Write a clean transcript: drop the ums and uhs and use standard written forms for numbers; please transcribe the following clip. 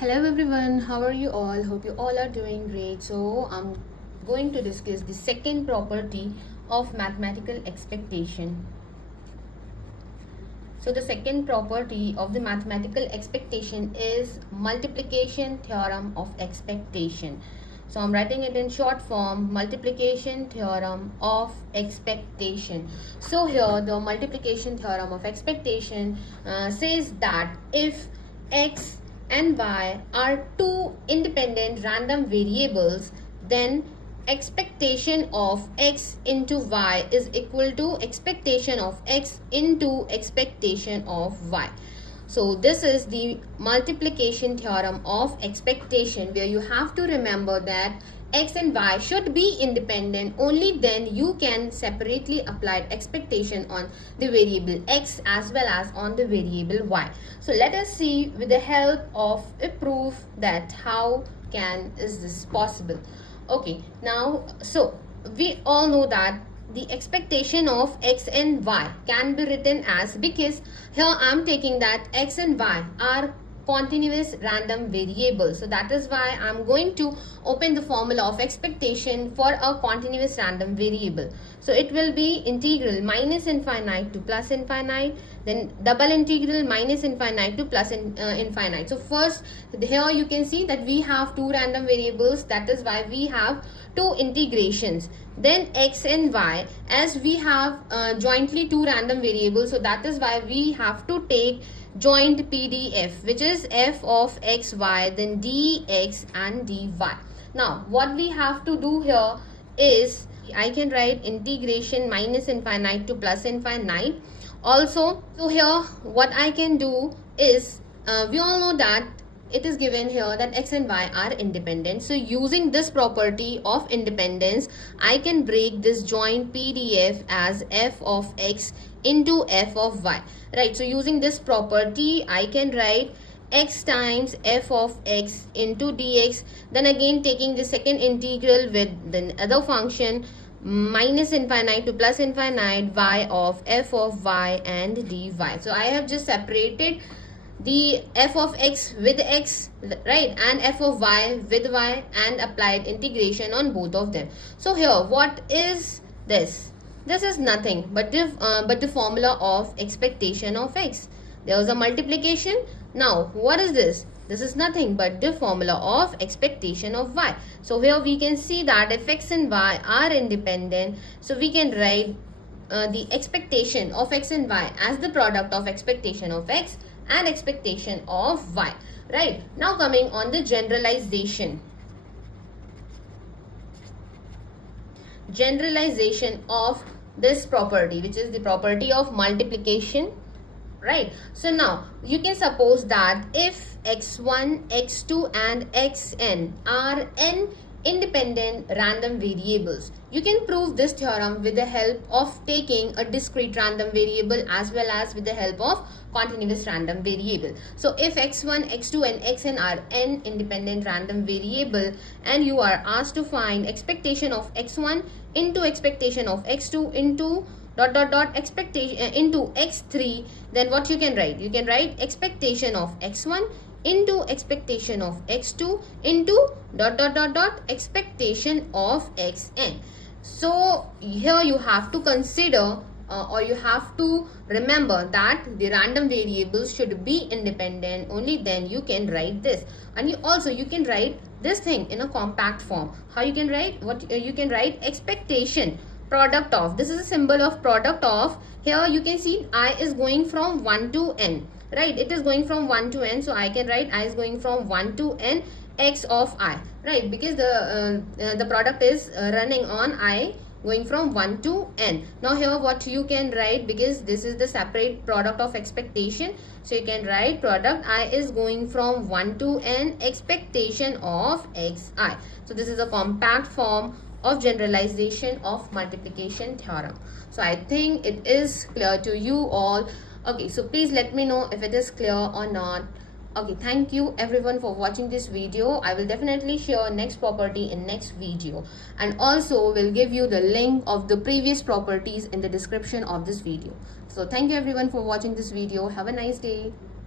Hello everyone, how are you all? Hope you all are doing great. So I'm going to discuss the second property of mathematical expectation. So the second property of the mathematical expectation is multiplication theorem of expectation. So I'm writing it in short form, multiplication theorem of expectation. So here the multiplication theorem of expectation says that if x and y are two independent random variables, then expectation of x into y is equal to expectation of x into expectation of y. So this is the multiplication theorem of expectation, where you have to remember that x and y should be independent. Only then you can separately apply expectation on the variable x as well as on the variable y. So let us see with the help of a proof that how is this possible. Okay, now so we all know that the expectation of x and y can be written as, because here I am taking that x and y are continuous random variables. So that is why I am going to open the formula of expectation for a continuous random variable. So it will be integral minus infinite to plus infinite, then double integral minus infinite to plus infinite. So first here you can see that we have two random variables, that is why we have two integrations. Then x and y, as we have jointly two random variables, so that is why we have to take joint PDF, which is f of xy, then dx and dy. Now what we have to do here is, I can write integration minus infinite to plus infinite. Also, so here what I can do is, we all know that it is given here that x and y are independent. So using this property of independence, I can break this joint PDF as f of x into f of y, right? So using this property, I can write x times f of x into dx, then again taking the second integral with the other function minus infinite to plus infinite y of f of y and dy. So I have just separated the f of x with x, right, and f of y with y, and applied integration on both of them. So here what is this? This is nothing but the formula of expectation of x. There was a multiplication. Now what is this? This is nothing but the formula of expectation of y. So here we can see that if x and y are independent, so we can write the expectation of x and y as the product of expectation of x and expectation of y, right? Now coming on the generalization of this property, which is the property of multiplication, right? So now you can suppose that if x1, x2 and xn are n independent random variables, you can prove this theorem with the help of taking a discrete random variable as well as with the help of continuous random variable. So if x1, x2 and xn are n independent random variable, and you are asked to find expectation of x1 into expectation of x2 into expectation into x3, then what you can write? You can write expectation of x1 into expectation of x2 into expectation of xn. So here you have to consider or you have to remember that the random variables should be independent. Only then you can write this. And you can write this thing in a compact form. How you can write? You can write expectation product of, this is a symbol of product of. Here you can see I is going from 1 to n, right? It is going from 1 to n, so I can write I is going from 1 to n x of I, right? Because the product is running on I going from 1 to n. Now here what you can write, because this is the separate product of expectation, so you can write product I is going from 1 to n expectation of xi. So this is a compact form of generalization of multiplication theorem. So I think it is clear to you all. Okay, so please let me know if it is clear or not. Okay, thank you everyone for watching this video. I will definitely share next property in next video, and also will give you the link of the previous properties in the description of this video. So thank you everyone for watching this video. Have a nice day.